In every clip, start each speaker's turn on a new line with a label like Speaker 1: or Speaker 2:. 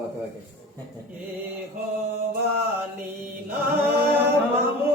Speaker 1: Okay okay
Speaker 2: యెహోవా నీ నామము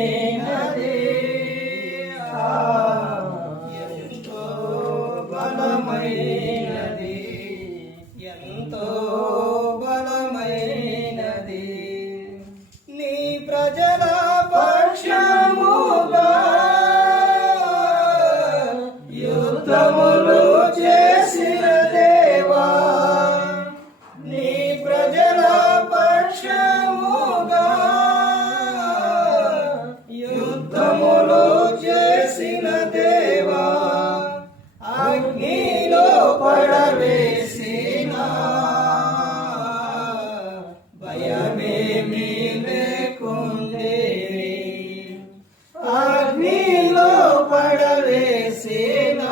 Speaker 2: బలమైనది. నీ ప్రజల పక్షముగా యుద్ధములు చేసిన దేవా నీ ప్రజల పక్షముగా యుద్ధము అగ్నిలో పడవేసేనా?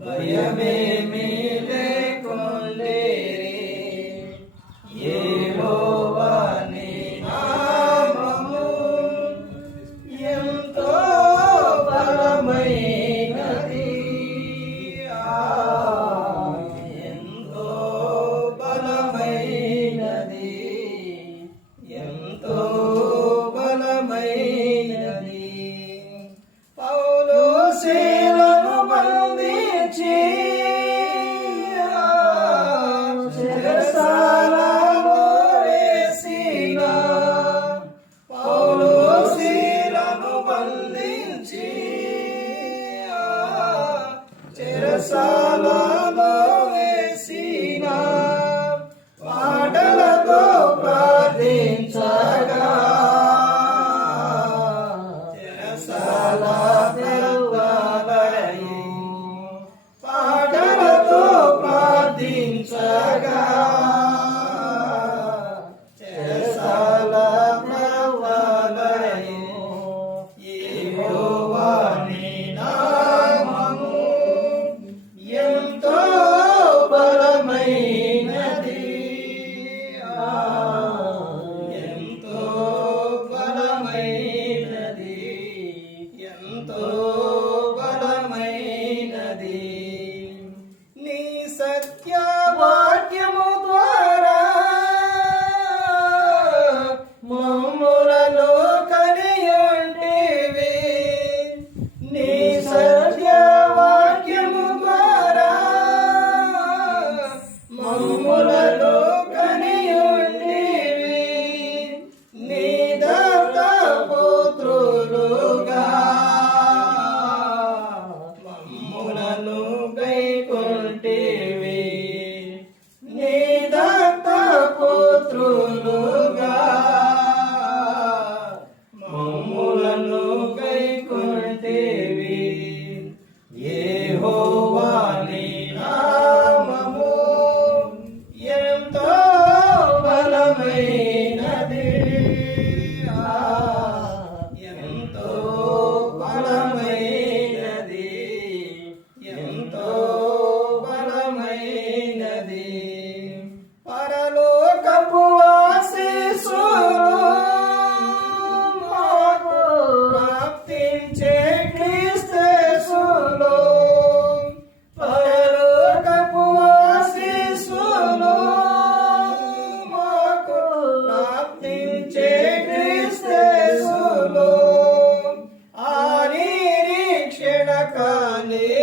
Speaker 2: భయమేమీ Jehovah. কানে